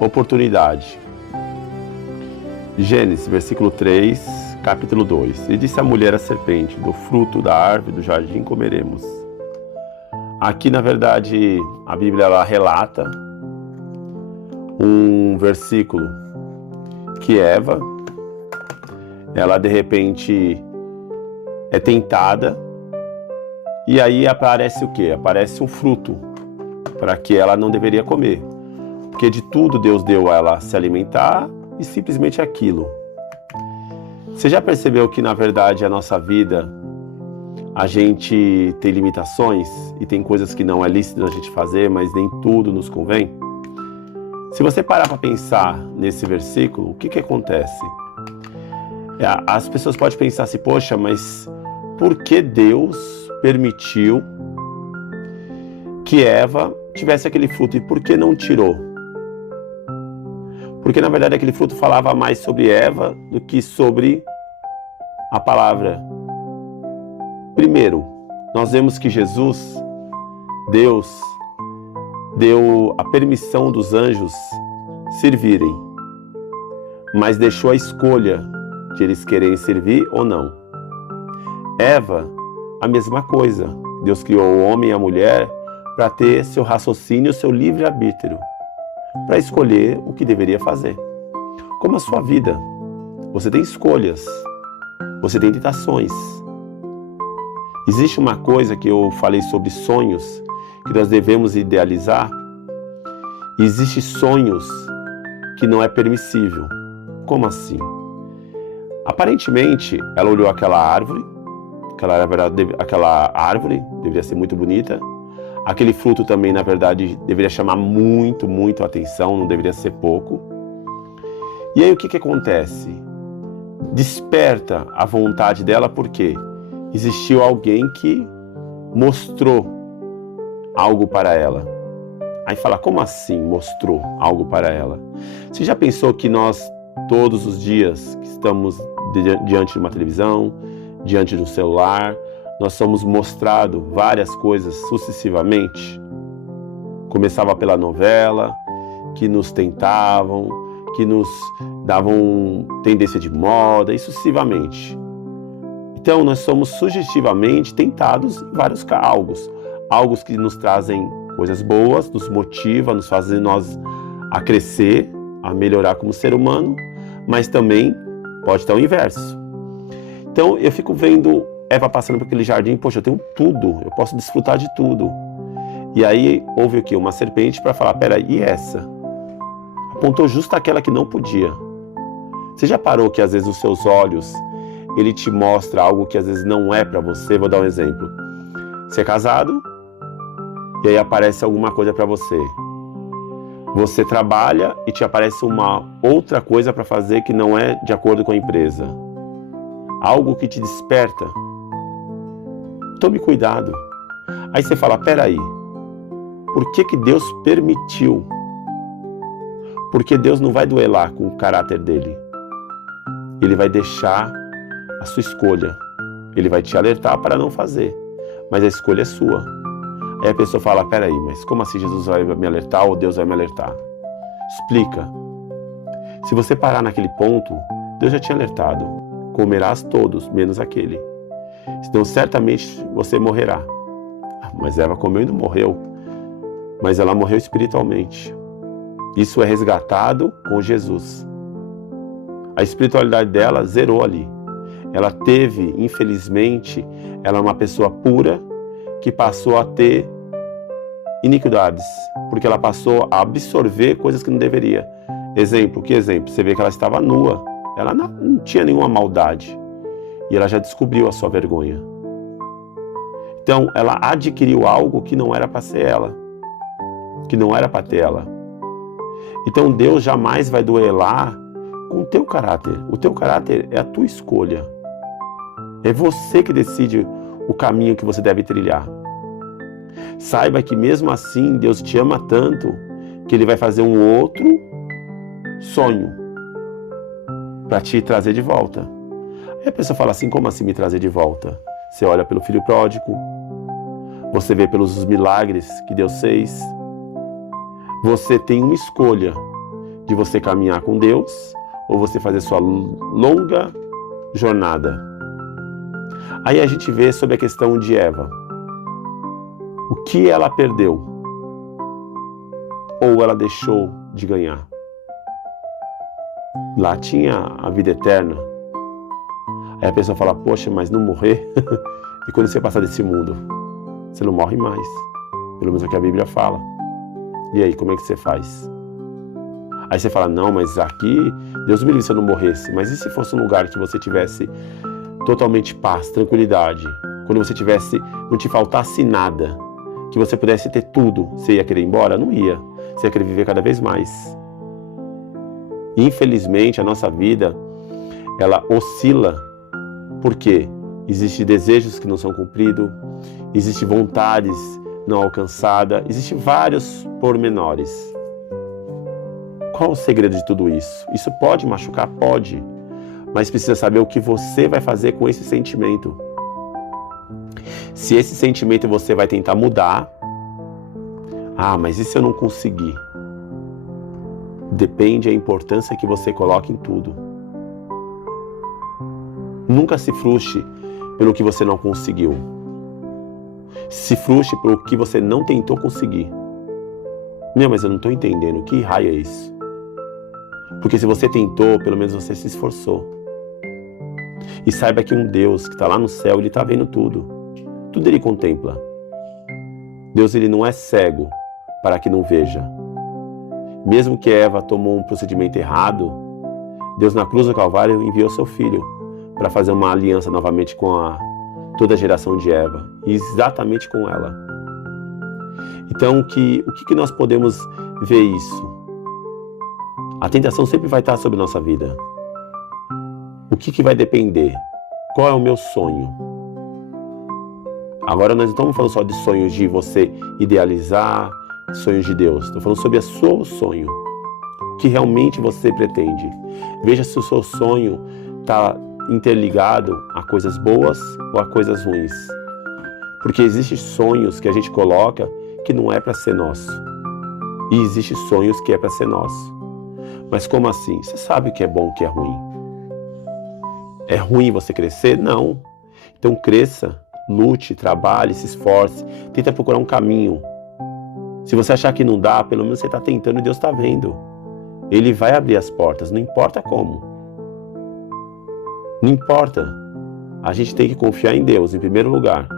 Oportunidade. Gênesis, versículo 3, capítulo 2. E disse a mulher à serpente: do fruto da árvore do jardim comeremos. Aqui, na verdade, a Bíblia ela relata um versículo que Eva, ela de repente é tentada e aí aparece o quê? Aparece um fruto para que ela não deveria comer. Porque de tudo Deus deu a ela se alimentar e simplesmente aquilo. Você já percebeu que, na verdade, a nossa vida, a gente tem limitações e tem coisas que não é lícito a gente fazer, mas nem tudo nos convém? Se você parar para pensar nesse versículo, o que acontece? As pessoas podem pensar assim, poxa, mas por que Deus permitiu que Eva tivesse aquele fruto e por que não tirou? Porque, na verdade, aquele fruto falava mais sobre Eva do que sobre a palavra. Primeiro, nós vemos que Jesus, Deus, deu a permissão dos anjos servirem, mas deixou a escolha de eles quererem servir ou não. Eva, a mesma coisa. Deus criou o homem e a mulher para ter seu raciocínio, seu livre-arbítrio, para escolher o que deveria fazer. Como a sua vida, você tem escolhas, você tem tentações. Existe uma coisa que eu falei sobre sonhos, que nós devemos idealizar. Existem sonhos que não é permissível. Como assim? Aparentemente, ela olhou aquela árvore, aquela árvore deveria ser muito bonita. Aquele fruto também, na verdade, deveria chamar muito a atenção, não deveria ser pouco. E aí o que acontece? Desperta a vontade dela porque existiu alguém que mostrou algo para ela. Aí fala, como assim mostrou algo para ela? Você já pensou que nós, todos os dias que estamos diante de uma televisão, diante de um celular, nós somos mostrados várias coisas sucessivamente? Começava pela novela, que nos tentavam, que nos davam tendência de moda e sucessivamente. Então nós somos sugestivamente tentados em vários algo que nos trazem coisas boas, nos motiva, nos fazem nós a crescer, a melhorar como ser humano, mas também pode estar o inverso. Então eu fico vendo Eva passando por aquele jardim, poxa, eu tenho tudo, eu posso desfrutar de tudo. E aí houve o quê? Uma serpente para falar, peraí, e essa? Apontou justo aquela que não podia. Você já parou que às vezes os seus olhos, ele te mostra algo que às vezes não é para você? Vou dar um exemplo. Você é casado, e aí aparece alguma coisa para você. Você trabalha e te aparece uma outra coisa para fazer que não é de acordo com a empresa. Algo que te desperta. Tome cuidado. Aí você fala, peraí, por que Deus permitiu? Porque Deus não vai duelar com o caráter dele. Ele vai deixar a sua escolha. Ele vai te alertar para não fazer. Mas a escolha é sua. Aí a pessoa fala, peraí, mas como assim Jesus vai me alertar ou Deus vai me alertar? Explica. Se você parar naquele ponto, Deus já tinha alertado. Comerás todos, menos aquele. Senão certamente você morrerá. Mas Eva comeu e não morreu. Mas ela morreu espiritualmente. Isso é resgatado com Jesus. A espiritualidade dela zerou ali. Ela teve, infelizmente, ela é uma pessoa pura que passou a ter iniquidades, porque ela passou a absorver coisas que não deveria. Exemplo, que exemplo? Você vê que ela estava nua, ela não tinha nenhuma maldade e ela já descobriu a sua vergonha. Então, ela adquiriu algo que não era para ser ela, que não era para ter ela. Então, Deus jamais vai duelar com o teu caráter. O teu caráter é a tua escolha. É você que decide o caminho que você deve trilhar. Saiba que mesmo assim Deus te ama tanto que Ele vai fazer um outro sonho para te trazer de volta. Aí a pessoa fala assim, como assim me trazer de volta? Você olha pelo filho pródigo, você vê pelos milagres que Deus fez. Você tem uma escolha de você caminhar com Deus ou você fazer sua longa jornada. Aí a gente vê sobre a questão de Eva. O que ela perdeu? Ou ela deixou de ganhar? Lá tinha a vida eterna. Aí a pessoa fala, poxa, mas não morrer? E quando você passar desse mundo, você não morre mais. Pelo menos é o que a Bíblia fala. E aí, como é que você faz? Aí você fala, não, mas aqui, Deus me livre se eu não morresse. Mas e se fosse um lugar que você tivesse totalmente paz, tranquilidade? Quando você tivesse, não te faltasse nada, que você pudesse ter tudo, você ia querer ir embora? Não ia. Você ia querer viver cada vez mais. Infelizmente, a nossa vida, ela oscila. Por quê? Existem desejos que não são cumpridos, existem vontades não alcançadas, existem vários pormenores. Qual o segredo de tudo isso? Isso pode machucar? Pode. Mas precisa saber o que você vai fazer com esse sentimento. Se esse sentimento você vai tentar mudar, mas e se eu não conseguir? Depende da importância que você coloca em tudo. Nunca se frustre pelo que você não conseguiu. Se frustre pelo que você não tentou conseguir. Não, mas eu não estou entendendo. Que raio é isso? Porque se você tentou, pelo menos você se esforçou. E saiba que um Deus que está lá no céu, Ele está vendo tudo. Tudo Ele contempla. Deus, Ele não é cego para que não veja. Mesmo que Eva tomou um procedimento errado, Deus na cruz do Calvário enviou seu Filho para fazer uma aliança novamente com toda a geração de Eva, e exatamente com ela. Então, o que nós podemos ver isso? A tentação sempre vai estar sobre a nossa vida. O que vai depender? Qual é o meu sonho? Agora nós não estamos falando só de sonhos de você idealizar, sonhos de Deus. Estou falando sobre o seu sonho. O que realmente você pretende. Veja se o seu sonho está interligado a coisas boas ou a coisas ruins. Porque existem sonhos que a gente coloca que não é para ser nosso. E existem sonhos que é para ser nosso. Mas como assim? Você sabe o que é bom e o que é ruim. É ruim você crescer? Não. Então cresça, lute, trabalhe, se esforce, tenta procurar um caminho. Se você achar que não dá, pelo menos você está tentando e Deus está vendo. Ele vai abrir as portas, não importa como. Não importa. A gente tem que confiar em Deus, em primeiro lugar.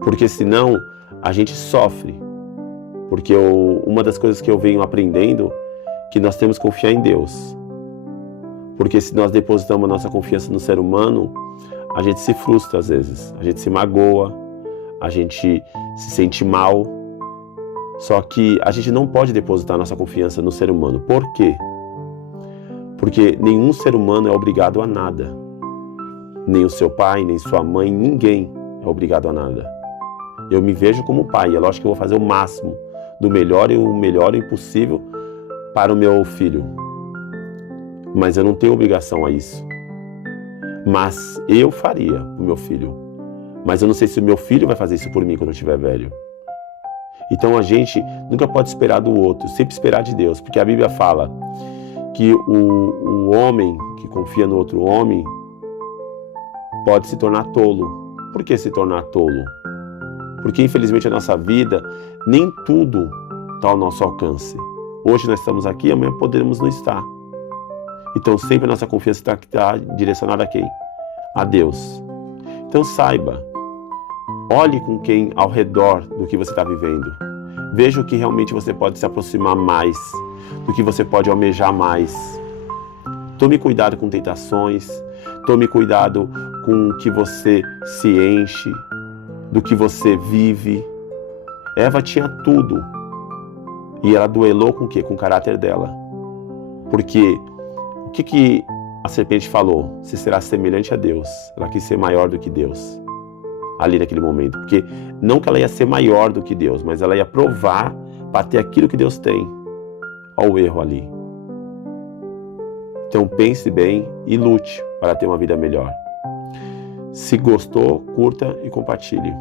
Porque senão a gente sofre. Porque uma das coisas que eu venho aprendendo que nós temos que confiar em Deus. Porque se nós depositamos a nossa confiança no ser humano, a gente se frustra às vezes, a gente se magoa, a gente se sente mal. Só que a gente não pode depositar a nossa confiança no ser humano. Por quê? Porque nenhum ser humano é obrigado a nada. Nem o seu pai, nem sua mãe, ninguém é obrigado a nada. Eu me vejo como pai, é lógico que eu vou fazer o máximo, do melhor e o melhor impossível para o meu filho. Mas eu não tenho obrigação a isso. Mas eu faria para o meu filho. Mas eu não sei se o meu filho vai fazer isso por mim quando eu estiver velho. Então a gente nunca pode esperar do outro, sempre esperar de Deus. Porque a Bíblia fala que o homem que confia no outro homem pode se tornar tolo. Por que se tornar tolo? Porque infelizmente a nossa vida, nem tudo está ao nosso alcance. Hoje nós estamos aqui, amanhã poderemos não estar. Então sempre a nossa confiança está direcionada a quem? A Deus. Então saiba, olhe com quem ao redor do que você está vivendo. Veja o que realmente você pode se aproximar mais, do que você pode almejar mais. Tome cuidado com tentações, tome cuidado com o que você se enche, do que você vive. Eva tinha tudo. E ela duelou com o quê? Com o caráter dela. Porque o que a serpente falou? Você será semelhante a Deus. Ela quis ser maior do que Deus. Ali naquele momento. Porque não que ela ia ser maior do que Deus, mas ela ia provar para ter aquilo que Deus tem. Olha o erro ali. Então pense bem e lute para ter uma vida melhor. Se gostou, curta e compartilhe.